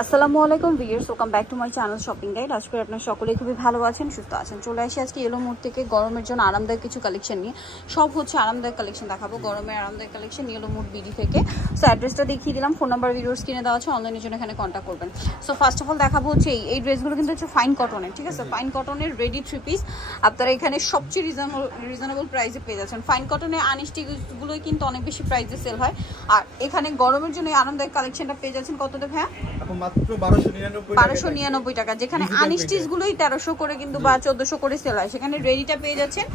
আসসালামু আলাইকুম viewers, welcome back to my channel shopping guide. আজ করে আপনারা সকলেই খুবই ভালো আছেন, সুস্থ আছেন। চলে আসি আজকে ইয়েলো মোড থেকে গরমের জন্য আরামদায়ক কিছু কালেকশন নিয়ে। সব হচ্ছে আরামদায়ক কালেকশন দেখাবো, গরমের আরামদায়ক কালেকশন ইয়েলো মোড বিডি থেকে। সো অ্যাড্রেসটা দেখিয়ে দিলাম, ফোন নাম্বার ভিডিওস কিনে দেওয়া আছে, অনলাইনের জন্য এখানে কন্ট্যাক্ট করবেন। সো ফার্স্ট অফ অল দেখাবো হচ্ছে এই ড্রেসগুলো কিন্তু হচ্ছে ফাইন কটনের, ঠিক আছে? ফাইন কটনের রেডি 3 পিস আপনারা এখানে সবচেয়ে রিজনেবল প্রাইসে পেয়ে যাচ্ছেন। ফাইন কটনের আনস্টিকগুলোই কিন্তু অনেক বেশি প্রাইসে সেল হয়, আর এখানে গরমের জন্য এই আরামদায়ক কালেকশনটা পেয়ে যাচ্ছেন কততে ভাইয়া? মাত্র 1299 টাকা। যেখানে আনস্টিচ গুলোই 1300 করে কিন্তু বা 1400 করে সেল হয়, সেখানে রেডিটা পেয়ে যাচ্ছেন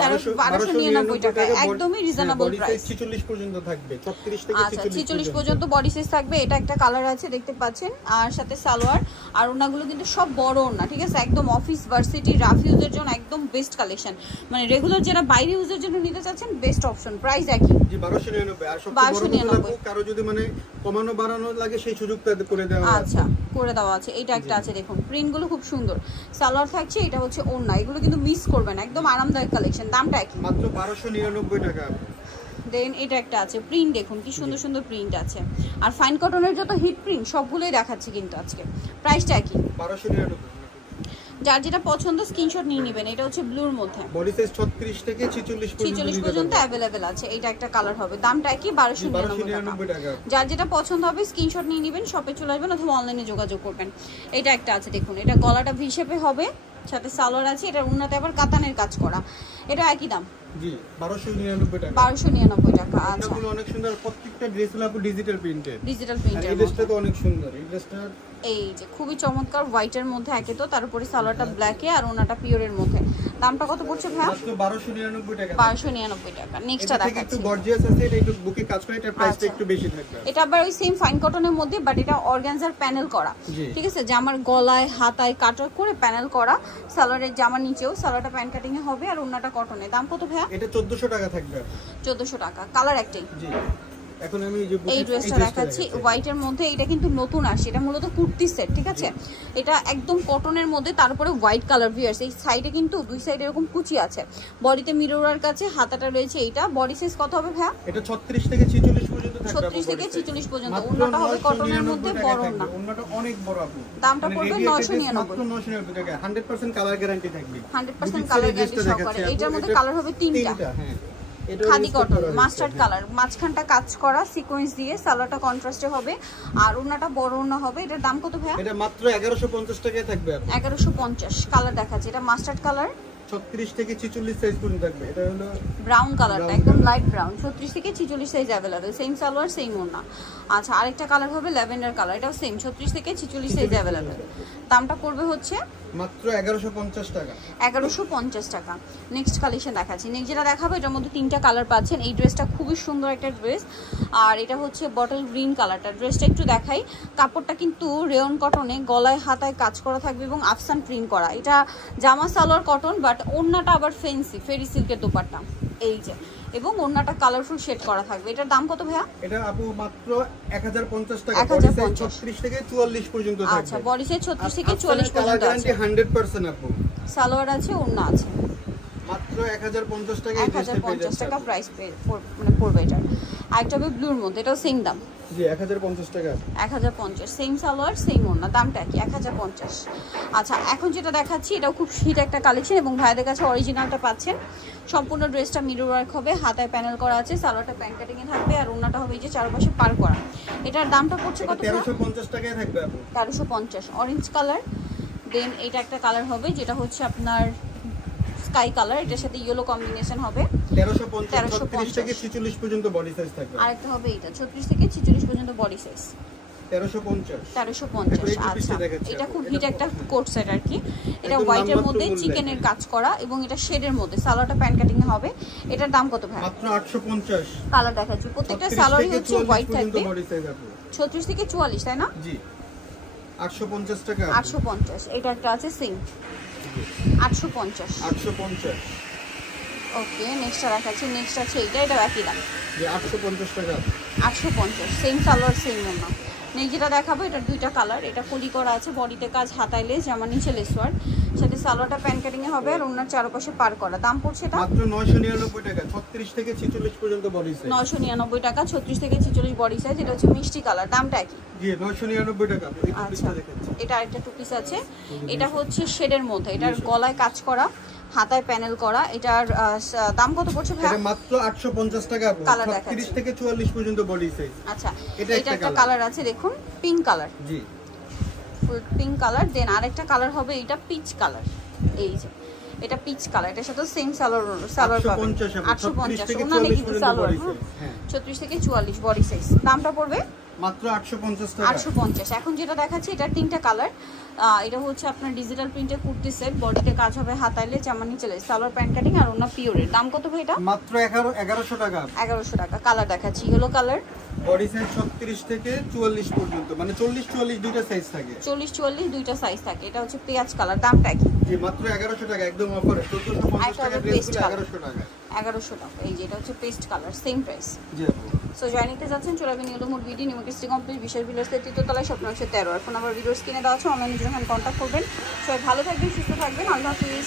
1299 টাকা। একদমই রিজনেবল প্রাইস। 46 পর্যন্ত থাকবে, 36 থেকে 46 পর্যন্ত বডি সাইজ থাকবে। এটা একটা কালার আছে দেখতে পাচ্ছেন, আর সাথে সালোয়ার। আর ওনাগুলো কিন্তু সব বড় ওনা, ঠিক আছে? একদম অফিস ভার্সিটি রাফ ইউজের জন্য একদম বেস্ট কালেকশন। মানে রেগুলার যারা বাইরে ইউজের জন্য নিতে চাচ্ছেন বেস্ট অপশন। প্রাইস একই জি 1299। আর সবচেয়ে বড় কথা, কারো যদি মানে কমানো বাড়ানো লাগে সেই সুযোগটা করে দেওয়া আছে। আচ্ছা, করে দেওয়া আছে। এটা একটা আছে দেখুন, প্রিন্ট গুলো খুব সুন্দর। সালোয়ার থাকছে, এটা হচ্ছে ওড়না। এগুলো কিন্তু মিস করবেন, একদম আরামদায়ক কালেকশন। দামটা একই, মাত্র 1299 টাকা। দেন এটা একটা আছে, প্রিন্ট দেখুন কি সুন্দর সুন্দর প্রিন্ট আছে। আর ফাইন কটনের যত হিট প্রিন্ট সবগুলোই দেখাচ্ছি কিন্তু আজকে। প্রাইসটা একই 1299। যার যেটা পছন্দ স্ক্রিনশট নিয়ে নেবেন। এটা হচ্ছে ব্লুর মধ্যে, বডি সাইজ 36 থেকে 46 পর্যন্ত अवेलेबल আছে। এটা একটা কালার হবে, দামটা একই 1299 টাকা। যার যেটা পছন্দ হবে স্ক্রিনশট নিয়ে নেবেন, শপে চলে আসবেন অথবা অনলাইনে যোগাযোগ করবেন। এটা একটা আছে দেখুন, এটা গলাটা ভি শেপে হবে, সাথে সালোয়ার আছে। এটা উন্নতে আবার কাতানের কাজ করা। এটা একই দাম জি 1299 টাকা। 1299 টাকা। আচ্ছা, এগুলো অনেক সুন্দর, প্রত্যেকটা ড্রেস হলো আপু ডিজিটাল প্রিন্টেড। এই ড্রেসটা তো অনেক সুন্দর। এই ড্রেসটা এই যে খুবই চমৎকার, হোয়াইটের মধ্যে একে তো, তারপরে সালোয়ারটা ব্ল্যাকে আর ওনাটা পিওরের মধ্যে। দামটা কত পড়ছে ভাই? মাত্র 1299 টাকা। 1299 টাকা। নেক্সটটা দেখাচ্ছি, একটু গর্জিয়াস আছে, এটা একটু বুকে কাজ করে, এটা প্রাইসটা একটু বেশি থাকবে। এটা আবার ওই সেম ফাইন কটনের মধ্যে, বাট এটা অর্গানজার প্যানেল করা, ঠিক আছে? জামার গলায় হাতায় কাটার করে প্যানেল করা। সালোয়ারের জামার নিচেও সালোয়ারটা প্যান কাটিং এ হবে, আর ওনাটা কটনের। দাম কত ভাই? এটা 1400 টাকা থাকবে। 1400 টাকা। কালার একটাই। জি, এখন আমি এই ড্রেসটা দেখাচ্ছি হোয়াইটের মধ্যে। এটা কিন্তু নতুন আসছে, এটা মূলত কুর্তি সেট, ঠিক আছে? এটা একদম কটনের মধ্যে, তারপরে হোয়াইট কালার ভিউয়ার্স। এই সাইডে কিন্তু দুই সাইডে এরকম কুচি আছে, বডিতে মিররের কাছে হাতাটা রয়েছে। এইটা বডি সাইজ কত হবে ভাই? এটা 36 থেকে 46 পর্যন্ত থাকবে। 36 থেকে 46 পর্যন্ত। ওন্নাটা হবে কটনের মধ্যে, বড় না, ওন্নাটা অনেক বড় আপু। দামটা পড়বে 999 টাকা। 100% কালার গ্যারান্টি থাকবে, 100% কালার গ্যারান্টি সহকারে। এটার মধ্যে কালার হবে তিনটা। হ্যাঁ, খাদি কটন মাস্টার্ড কালার, মাঝখানটা কাজ করা সিকোয়েন্স দিয়ে, সালোয়ারটা কন্ট্রাস্টে হবে, আর ওন্নাটা বড় ওন্না হবে। এটার দাম কত ভাই? এটা মাত্র 1150 টাকায় থাকবে আপু। 1150। কালার দেখাচ্ছে, এটা মাস্টার্ড কালার, 36 থেকে 46 সাইজ পর্যন্ত থাকবে। এটা হলো ব্রাউন কালারটা, একদম লাইট ব্রাউন। 36 থেকে 46 size available, same salwar same ওন্না। আচ্ছা, আরেকটা কালার হবে ল্যাভেন্ডার কালার, এটাও সেম 36 থেকে 46 সাইজ अवेलेबल। দামটা পড়বে হচ্ছে মাত্র 1150 টাকা। 1150 টাকা। নেক্সট কালেকশন দেখাচ্ছি। নেক্সট যেটা দেখাবো, এটার মধ্যে তিনটা কালার পাচ্ছেন। এই ড্রেসটা খুবই সুন্দর একটা ড্রেস, আর এটা হচ্ছে বটল গ্রিন কালারটা। ড্রেসটা একটু দেখাই, কাপড়টা কিন্তু রেয়ন কটনে, গলায় হাতায় কাজ করা থাকবে এবং আফসান প্রিন্ট করা। এটা জামা সালোয়ার কটন, বাট ওড়নাটা আবার ফেন্সি ফেরি সিল্কের দোপাট্টা, এই যে, এবং ওড়নাটা কালারফুল শেড করা থাকবে। এটার দাম কত ভাইয়া? এটা আপু মাত্র 1050 টাকা। বডি সাইজ 36 থেকে 44 পর্যন্ত থাকবে। আচ্ছা, বডি সাইজ 36 থেকে 44 পর্যন্ত আছে। 100% আপু। সালোয়ার আছে, ওড়না আছে। মাত্র 1050 টাকা। 1050 টাকা প্রাইস মানে পড়বে এটা। আরেকটা হবে ব্লুর মধ্যে, এটাও সেম দাম। জি 1050 টাকা। 1050, সেম সালোয়ার সেম ওড়না, দামটা কি? 1050। আচ্ছা, এখন যেটা দেখাচ্ছি এটাও খুব হিট একটা কালেকশন, এবং ভাইদের কাছে অরিজিনালটা পাচ্ছেন। সম্পূর্ণ ড্রেসটা মিরর ওয়ার্ক হবে, হাতায় প্যানেল করা আছে, সালোয়ারটা প্যান কাটিং এ থাকবে, আর ওড়নাটা হবে এই যে চারপাশে পার করা। এটার দামটা পড়ছে কত? 1350 টাকায় থাকবে আপু। 1350, অরেঞ্জ কালার। দেন এটা একটা কালার হবে যেটা হচ্ছে আপনার স্কাই কালার, এটার সাথে ইয়েলো কম্বিনেশন হবে। 1350 থেকে 46 পর্যন্ত বডি সাইজ থাকবে। আরেকটা হবে এটা 36 থেকে 46 পর্যন্ত বডি সাইজ। 1350। আচ্ছা, এটা খুব হিট একটা কোট সেট আর কি। এটা হোয়াইটের মধ্যে চিকেনের কাজ করা, এবং এটা শেডের মধ্যে, সালোয়ারটা প্যান কাটিং এ হবে। এটার দাম কত ভাই? মাত্র 850। কালার দেখাচ্ছি, প্রত্যেকটা সালোয়ারই হচ্ছে হোয়াইট থাকবে। 36 থেকে 44, তাই না? জি 850 টাকা। 850। এটা একটা আছে সেম 850। ওকে, নেক্সটটা দেখাচ্ছি। নেক্সট আছে এটা, এটা একই দাম। জি 850 টাকা। 850, সেম সালোয়ার সেম ওড়না। নেক্সট যেটা দেখাবো এটার দুইটা কালার, এটা কলি করা আছে, বডিতে কাজ, হাতায় লেস, জামার নিচে লেস ওয়ার্ক, সাথে সালোয়ারটা প্যান কাটিং এ হবে আর ওনার চারপাশে পার করা। দাম পড়ছে এটা মাত্র 999 টাকা, 36 থেকে 46 পর্যন্ত বডি সাইজ। 999 টাকা, 36 থেকে 46 বডি সাইজ। এটা হচ্ছে মিষ্টি কালার, দামটা কি? জি 999 টাকা। এই আচ্ছা, পিসটা দেখাচ্ছি। এটা আরেকটা টু পিস আছে, এটা হচ্ছে শেডের মধ্যে, এটার গলায় কাজ করা, হাতায় প্যানেল করা। এটার দাম কত পড়ছে ভাই? এটা মাত্র 850 টাকা, 36 থেকে 44 পর্যন্ত বডি সাইজ। আচ্ছা, এটা একটা কালার আছে দেখুন, পিঙ্ক কালার। জি, ফুল পিঙ্ক কালার। দেন আরেকটা কালার হবে এটা পিচ কালার, এই যে এটা পিচ কালার, এটার সাথে সেম সালোয়ার পাবেন 850 ওনানে কিন্তু সালোয়ার 36 থেকে 44 বডি সাইজ। দামটা পড়বে মাত্র 850 টাকা। 850। এখন যেটা দেখাচ্ছি এটা তিনটা কালার, এটা হচ্ছে আপনার ডিজিটাল প্রিন্টের কুর্তি সেট, বডিতে কাজ হবে, হাতাইলে, জামার নিচে লেস, সালোয়ার প্যান্ট কাটিং আর ওনা পিওরের। দাম কত ভাই এটা? মাত্র 1100 টাকা। 1100 টাকা। কালার দেখাচ্ছি ইয়েলো কালার, বডি সাইজ 36 থেকে 44 পর্যন্ত, মানে 40 44 দুইটা সাইজ থাকে। 40 44 দুইটা সাইজ থাকে। এটা হচ্ছে পেঁয়াজ কালার। দামটা কি? জি মাত্র 1100 টাকা, একদম অফারে 1450 টাকা ড্রেসগুলো 1100 টাকা। 1100 টাকা। এই যে এটা হচ্ছে পেস্ট কালার, সেম প্রাইস। জি আপু। সো জয়েনিংতে যাচ্ছেন, চলে আসবেন ইয়েলো মোড বিডি নিউ কিস্তি কমপ্লিট বিশেষ বিলাসের তৃতীয়তলায়, স্বপ্ন হচ্ছে 13। এখন আবার ভিডিওস কিনে দেওয়া আছে, অনলাইনে যখন কন্ট্যাক্ট করবেন। সবাই ভালো থাকবেন, সুস্থ থাকবেন, আল্লাহ হাফিজ।